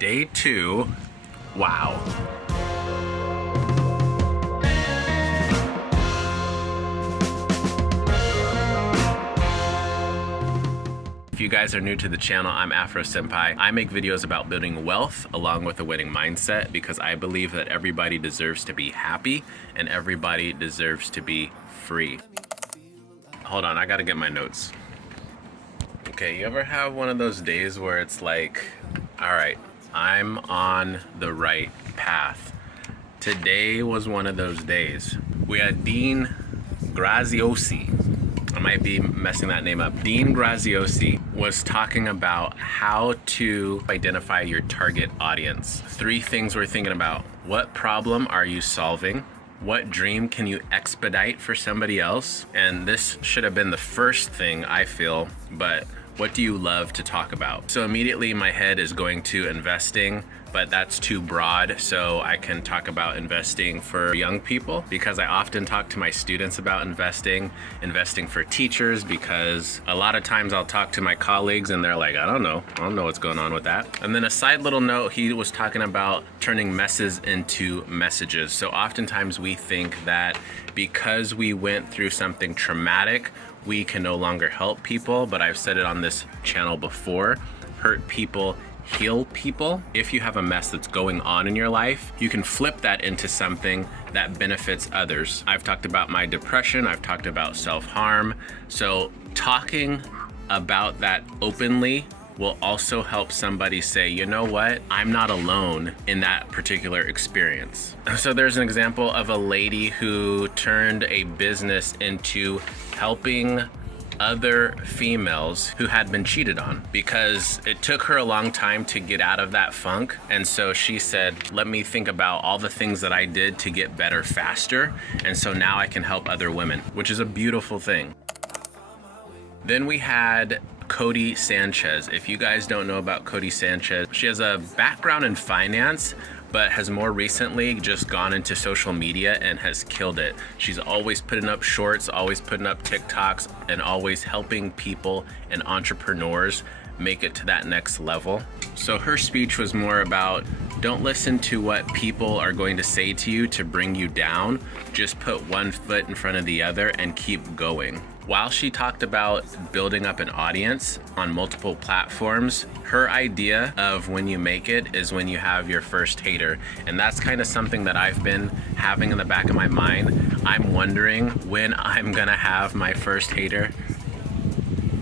Day 2. Wow. If you guys are new to the channel, I'm Afro Senpai. I make videos about building wealth along with a winning mindset because I believe that everybody deserves to be happy and everybody deserves to be free. Hold on, I gotta get my notes. Okay, you ever have one of those days where it's like, all right, I'm on the right path. Today was one of those days. We had Dean Graziosi. I might be messing that name up. Dean Graziosi was talking about how to identify your target audience. 3 things we're thinking about. What problem are you solving? What dream can you expedite for somebody else? And this should have been the first thing, I feel, but what do you love to talk about? So immediately my head is going to investing, but that's too broad, so I can talk about investing for young people because I often talk to my students about investing for teachers, because a lot of times I'll talk to my colleagues and they're like, I don't know what's going on with that. And then a side little note, he was talking about turning messes into messages. So oftentimes we think that because we went through something traumatic, we can no longer help people, but I've said it on this channel before, hurt people heal people. If you have a mess that's going on in your life, you can flip that into something that benefits others. I've talked about my depression, I've talked about self-harm. So talking about that openly will also help somebody say, you know what, I'm not alone in that particular experience. So there's an example of a lady who turned a business into helping other females who had been cheated on, because it took her a long time to get out of that funk. And so she said, let me think about all the things that I did to get better faster. And so now I can help other women, which is a beautiful thing. Then we had Codie Sanchez. If you guys don't know about Codie Sanchez, she has a background in finance, but has more recently just gone into social media and has killed it. She's always putting up shorts, always putting up TikToks, and always helping people and entrepreneurs make it to that next level. So her speech was more about, don't listen to what people are going to say to you to bring you down. Just put one foot in front of the other and keep going. While she talked about building up an audience on multiple platforms, her idea of when you make it is when you have your first hater. And that's kind of something that I've been having in the back of my mind. I'm wondering when I'm gonna have my first hater.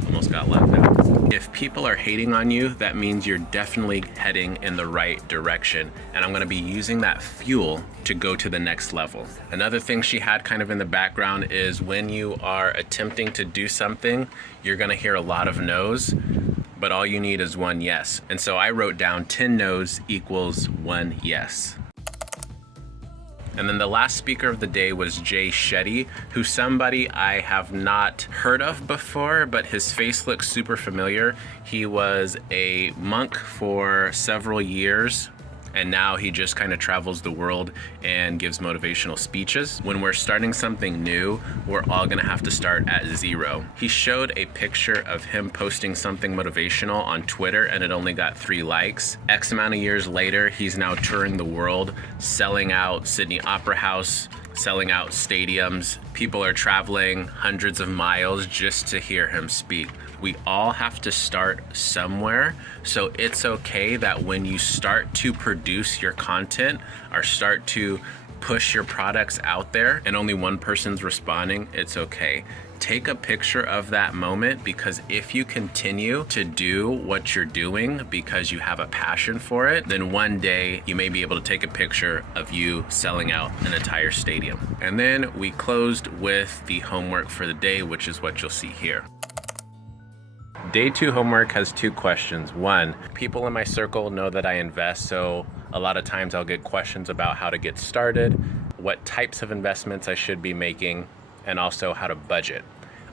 Almost got left out. If people are hating on you, that means you're definitely heading in the right direction. And I'm gonna be using that fuel to go to the next level. Another thing she had kind of in the background is when you are attempting to do something, you're gonna hear a lot of no's, but all you need is one yes. And so I wrote down 10 no's equals 1 yes. And then the last speaker of the day was Jay Shetty, who's somebody I have not heard of before, but his face looks super familiar. He was a monk for several years, and now he just kind of travels the world and gives motivational speeches. When we're starting something new, we're all gonna have to start at 0. He showed a picture of him posting something motivational on Twitter and it only got 3 likes. X amount of years later, he's now touring the world, selling out Sydney Opera House, selling out stadiums. People are traveling hundreds of miles just to hear him speak. We all have to start somewhere, so it's okay that when you start to produce your content or start to push your products out there and only one person's responding, it's okay. Take a picture of that moment, because if you continue to do what you're doing because you have a passion for it, then one day you may be able to take a picture of you selling out an entire stadium. And then we closed with the homework for the day, which is what you'll see here. Day 2 homework has 2 questions. 1, people in my circle know that I invest, so a lot of times I'll get questions about how to get started, what types of investments I should be making, and also how to budget.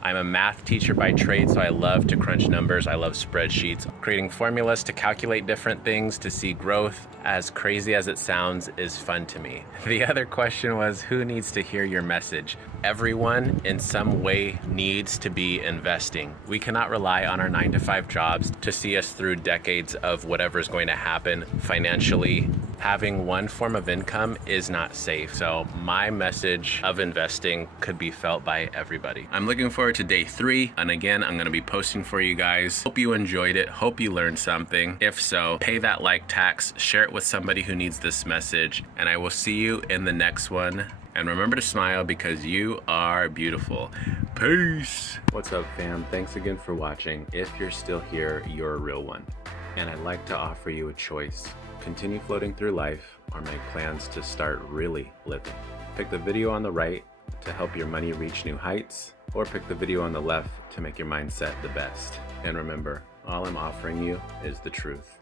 I'm a math teacher by trade, so I love to crunch numbers. I love spreadsheets. Creating formulas to calculate different things, to see growth, as crazy as it sounds, is fun to me. The other question was, who needs to hear your message? Everyone in some way needs to be investing. We cannot rely on our 9-to-5 jobs to see us through decades of whatever's going to happen financially. Having one form of income is not safe. So my message of investing could be felt by everybody. I'm looking forward to day 3. And again, I'm going to be posting for you guys. Hope you enjoyed it. Hope you learned something. If so, pay that like tax, share it with somebody who needs this message, and I will see you in the next one. And remember to smile because you are beautiful. Peace. What's up, fam? Thanks again for watching. If you're still here, you're a real one. And I'd like to offer you a choice. Continue floating through life or make plans to start really living. Pick the video on the right to help your money reach new heights, or pick the video on the left to make your mindset the best. And remember, all I'm offering you is the truth.